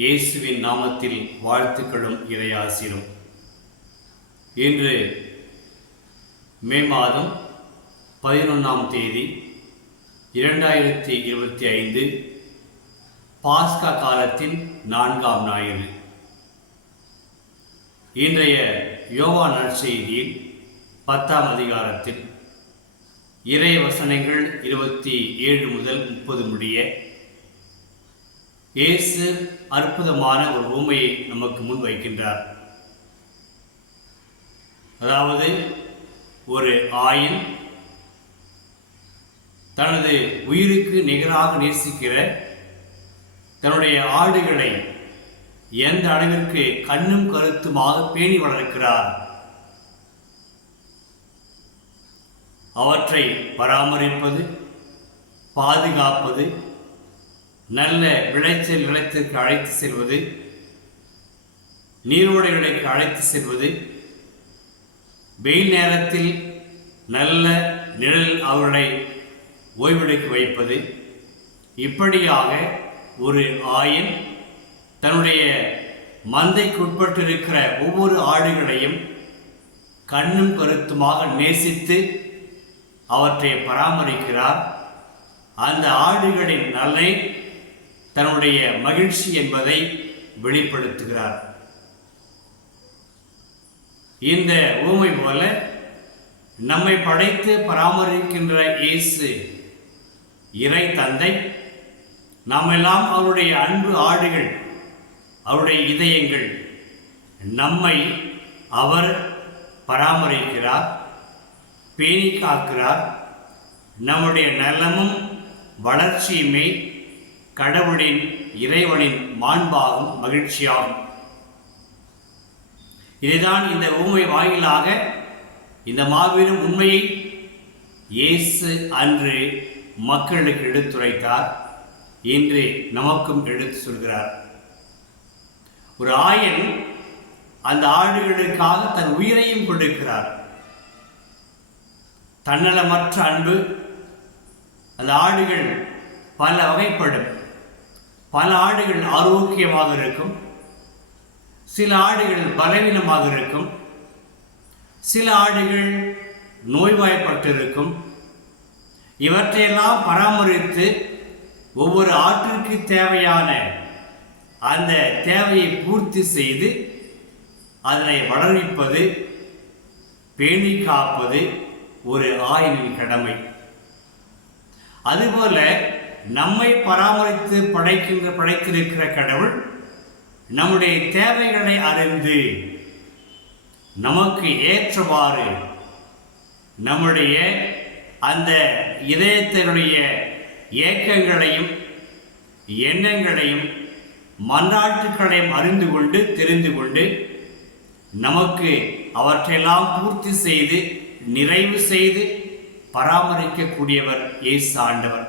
இயேசுவின் நாமத்தில் வாழ்த்துக்களும் இறையாசிரும். இன்று மே மாதம் 11ஆம் தேதி 2025 பாஸ்கா காலத்தின் 4ஆம் ஞாயிறு. இன்றைய யோவான் நற்செய்தியில் 10ஆம் அதிகாரத்தில் இறை வசனங்கள் 27 முதல் 30 முடிய இயேசு அற்புதமான ஒரு உவமையை நமக்கு முன் வைக்கின்றார். அதாவது, ஒரு ஆயன் தனது உயிருக்கு நிகராக நேசிக்கிற தன்னுடைய ஆடுகளை எந்த அளவிற்கு கண்ணும் கருத்துமாக பேணி வளர்க்கிறார். அவற்றை பராமரிப்பது, பாதுகாப்பது, நல்ல விளைச்சல் நிலத்திற்கு அழைத்து செல்வது, நீரோடைகளுக்கு அழைத்து செல்வது, வெயில் நேரத்தில் நல்ல நிழலில் அவர்களை ஓய்வெடுக்க வைப்பது, இப்படியாக ஒரு ஆயன் தன்னுடைய மந்தைக்குட்பட்டிருக்கிற ஒவ்வொரு ஆடுகளையும் கண்ணும் கருத்துமாக நேசித்து அவற்றை பராமரிக்கிறார். அந்த ஆடுகளின் நலனை தன்னுடைய மகிழ்ச்சி என்பதை வெளிப்படுத்துகிறார். இந்த ஊமை போல நம்மை படைத்து பராமரிக்கின்ற இயேசு இறை தந்தை, நாமெல்லாம் அவருடைய அன்பு ஆடுகள், அவருடைய இதயங்கள். நம்மை அவர் பராமரிக்கிறார், பேணி காக்கிறார். நம்முடைய நலமும் வளர்ச்சியுமே கடவுளின், இறைவனின் மாண்பாகும் மகிழ்ச்சியாகும். இதுதான் இந்த ஊமை வாயிலாக இந்த மாபெரும் உண்மையை இயேசு அன்று மக்களுக்கு எடுத்துரைத்தார். இன்று நமக்கும் எடுத்து சொல்கிறார். ஒரு ஆயன் அந்த ஆடுகளுக்காக தன் உயிரையும் கொடுக்கிறார். தன்னலமற்ற அன்பு. அந்த ஆடுகள் பல வகைப்படும். பல ஆடுகள் ஆரோக்கியமாக இருக்கும், சில ஆடுகள் பலவீனமாக இருக்கும், சில ஆடுகள் நோய்வாய்ப்பட்டிருக்கும். இவற்றையெல்லாம் பராமரித்து ஒவ்வொரு ஆட்டிற்கு தேவையான அந்த தேவையை பூர்த்தி செய்து அதனை வளர்ப்பது, பேணி காப்பது ஒரு ஆயனின் கடமை. அதுபோல நம்மை பராமரித்து படைத்திருக்கிற கடவுள் நம்முடைய தேவைகளை அறிந்து நமக்கு ஏற்றவாறு நம்முடைய அந்த இதயத்தினுடைய ஏக்கங்களையும் எண்ணங்களையும் மன்றாட்டுக்களையும் அறிந்து கொண்டு தெரிந்து கொண்டு நமக்கு அவற்றையெல்லாம் பூர்த்தி செய்து நிறைவு செய்து பராமரிக்கக்கூடியவர் இயேசு ஆண்டவர்.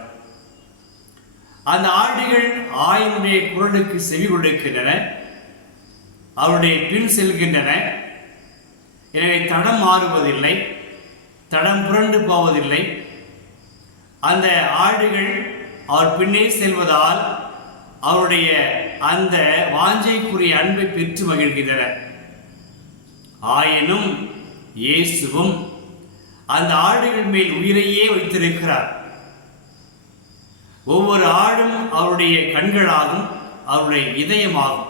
அந்த ஆடுகள் ஆயனுடைய குரலுக்கு செவி கொடுக்கின்றன, அவருடைய பின் செல்கின்றன. எனவே தடம் மாறுவதில்லை, தடம் புரண்டு போவதில்லை. அந்த ஆடுகள் அவர் பின்னே செல்வதால் அவருடைய அந்த வாஞ்சைக்குரிய அன்பை பெற்று மகிழ்கின்றன. ஆயனும் இயேசுவும் அந்த ஆடுகள் மேல் உயிரையே வைத்திருக்கிறார். ஒவ்வொரு ஆடும் அவருடைய கண்களாகும், அவருடைய இதயமாகும்.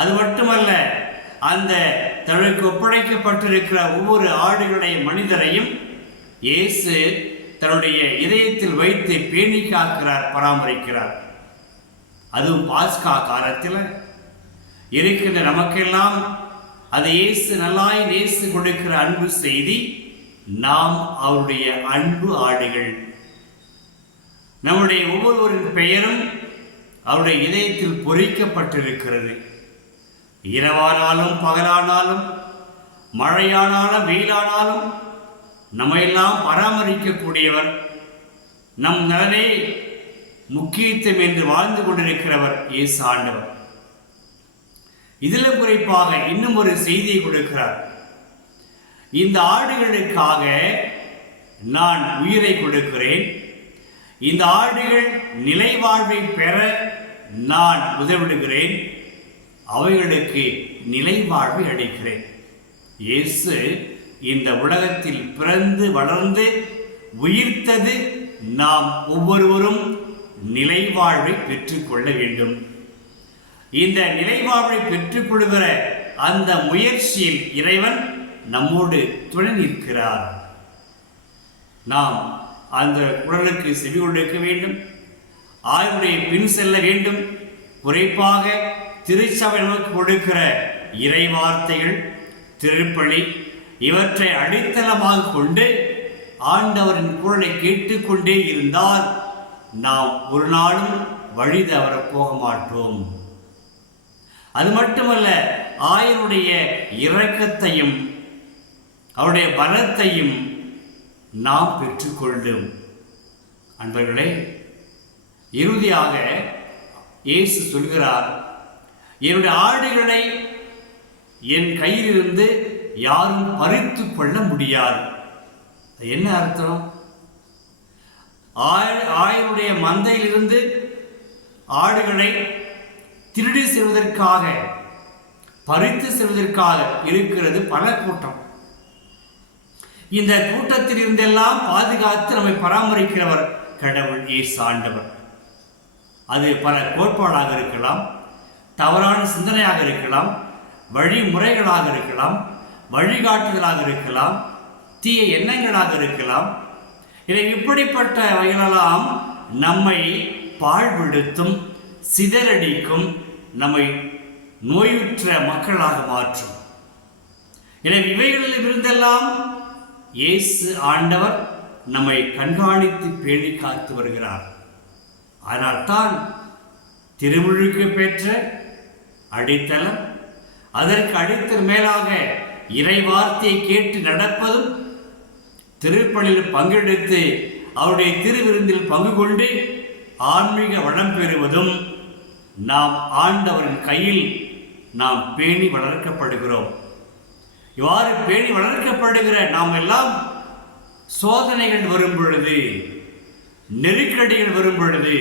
அது மட்டுமல்ல, அந்த தனக்கு ஒப்படைக்கப்பட்டிருக்கிற ஒவ்வொரு ஆடுகளை மனிதரையும் இயேசு தன்னுடைய இதயத்தில் வைத்து பேணி காக்கிறார், பராமரிக்கிறார். அதுவும் பாஸ்கா காலத்தில் இருக்கின்ற நமக்கெல்லாம் அது இயேசு நல்லாய் நேசு கொடுக்கிற அன்பு செய்தி. நாம் அவருடைய அன்பு ஆடுகள். நம்முடைய ஒவ்வொருவரின் பெயரும் அவருடைய இதயத்தில் பொறிக்கப்பட்டிருக்கிறது. இரவானாலும் பகலானாலும் மழையானாலும் வெயிலானாலும் நம்மையெல்லாம் பராமரிக்கக்கூடியவர், நம் நலனே முக்கியத்துவம் என்று வாழ்ந்து கொண்டிருக்கிறவர் இயேசு ஆண்டவர். இதிலும் குறிப்பாக இன்னும் ஒரு செய்தியை கொடுக்கிறார். இந்த ஆடுகளுக்காக நான் உயிரை கொடுக்கிறேன். இந்த ஆடுகள் நிலை வாழ்வை பெற நான் உதவிடுகிறேன், அவைகளுக்கு நிலை வாழ்வை அளிக்கிறேன். இயேசு இந்த உலகத்தில் பிறந்து வளர்ந்து உயிர்த்தது நாம் ஒவ்வொருவரும் நிலை வாழ்வை பெற்றுக்கொள்ள வேண்டும். இந்த நிலை வாழ்வை பெற்றுக்கொள்கிற அந்த முயற்சியில் இறைவன் நம்மோடு துணை நிற்கிறார். நாம் அந்த குரலுக்கு செவி கொடுக்க வேண்டும், ஆய்வுடைய பின் செல்ல வேண்டும். குறிப்பாக திருச்சபை நமக்கு கொடுக்கிற இறை வார்த்தைகள், திருப்பலி இவற்றை அடித்தளமாக கொண்டு ஆண்டவரின் குரலை கேட்டுக்கொண்டே இருந்தால் நாம் ஒரு நாளும் வழி தவற போக மாட்டோம். அது மட்டுமல்ல, ஆயனுடைய இரக்கத்தையும் அவருடைய பலத்தையும் நாம் பெற்றுக்கொள்ளும். அன்பர்களே, இறுதியாக இயேசு சொல்கிறார், என்னுடைய ஆடுகளை என் கையிலிருந்து யாரும் பறித்து கொள்ள முடியாது. என்ன அர்த்தம்? ஆயனுடைய மந்தையிலிருந்து ஆடுகளை திருடி செல்வதற்காக, பறித்து செல்வதற்காக இருக்கிறது பல கூட்டம். இந்த கூட்டத்தில் இருந்தெல்லாம் பாதுகாத்து நம்மை பராமரிக்கிறவர் கடவுள் இயேசு ஆண்டவர். அது பல கோட்பாடாக இருக்கலாம், தவறான சிந்தனையாக இருக்கலாம், வழிமுறைகளாக இருக்கலாம், வழிகாட்டுதலாக இருக்கலாம், தீய எண்ணங்களாக இருக்கலாம். இதை இப்படிப்பட்ட வகைகளெல்லாம் நம்மை பாழ்படுத்தும், சிதறடிக்கும், நம்மை நோயுற்ற மக்களாக மாற்றும். எனவே இவைகளில் இருந்தெல்லாம் இயேசு ஆண்டவர் நம்மை கண்காணித்து பேணி காத்து வருகிறார். அதனால்தான் திருமுழுக்கு பெற்ற அடித்தளம், அதற்கு அடித்தல் மேலாக இறை வார்த்தையை கேட்டு நடப்பதும், திருப்பலியில் பங்கெடுத்து அவருடைய திருவிருந்தில் பங்கு கொண்டு ஆன்மீக வளம் பெறுவதும் நாம் ஆண்டவரின் கையில் நாம் பேணி வளர்க்கப்படுகிறோம். இவ்வாறு பேணி வளர்க்கப்படுகிற நாம் எல்லாம் சோதனைகள் வரும் பொழுது, நெருக்கடிகள் வரும் பொழுது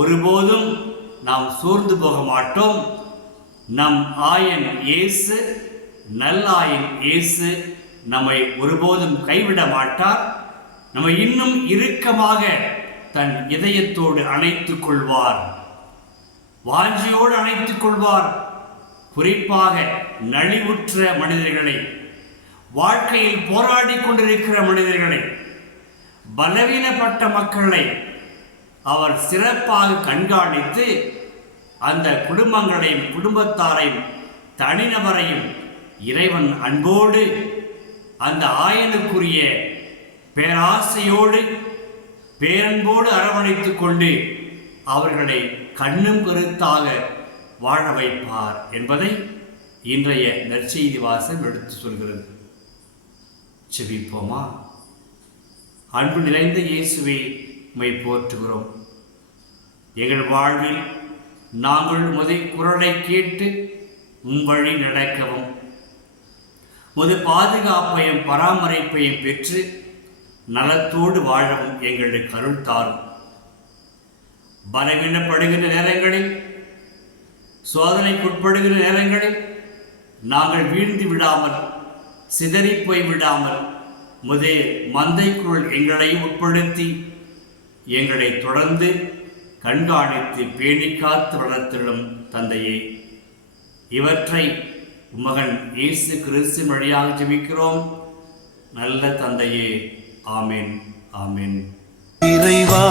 ஒருபோதும் நாம் சோர்ந்து போக மாட்டோம். நம் ஆயன் இயேசு, நல்லாயன் இயேசு நம்மை ஒருபோதும் கைவிட மாட்டார். நம்மை இன்னும் இறுக்கமாக தன் இதயத்தோடு அணைத்துக் கொள்வார், வாஞ்சியோடு அணைத்துக் கொள்வார். குறிப்பாக நலிவுற்ற மனிதர்களை, வாழ்க்கையில் போராடி கொண்டிருக்கிற மனிதர்களை, பலவீனப்பட்ட மக்களை அவர் சிறப்பாக கண்காணித்து அந்த குடும்பங்களையும் குடும்பத்தாரையும் தனிநபரையும் இறைவன் அன்போடு அந்த ஆயனுக்குரிய பேராசையோடு பேரன்போடு அரவணைத்துக் கொண்டு அவர்களை கண்ணும் கருத்தாக வாழ வைப்பார் என்பதை இன்றைய நற்செய்தி வாசகம் எடுத்து சொல்கிறது. செபிப்போமா. அன்பு நிறைந்த இயேசுவே, உம்மை போற்றுகிறோம். எங்கள் வாழ்வில் நாங்கள் உமது குரலை கேட்டு வழி நடக்கவும், உமது பாதுகாப்பையும் பராமரிப்பையும் பெற்று நலத்தோடு வாழவும் எங்களுக்கு அருள் தாரும். பலவீனப்படுகின்ற நேரங்களில், சோதனைக்குட்படுகிற நேரங்களில் நாங்கள் வீழ்ந்து விடாமல், சிதறி போய் விடாமல் உமது மந்தைக்குள் எங்களை உட்படுத்தி எங்களை தொடர்ந்து கண்காணித்து பேணி காத்து வளர்த்திடும் தந்தையே, இவற்றை உமகன் இயேசு கிறிஸ்து வழியாக ஜெபிக்கிறோம் நல்ல தந்தையே. ஆமென், ஆமென். இறைவா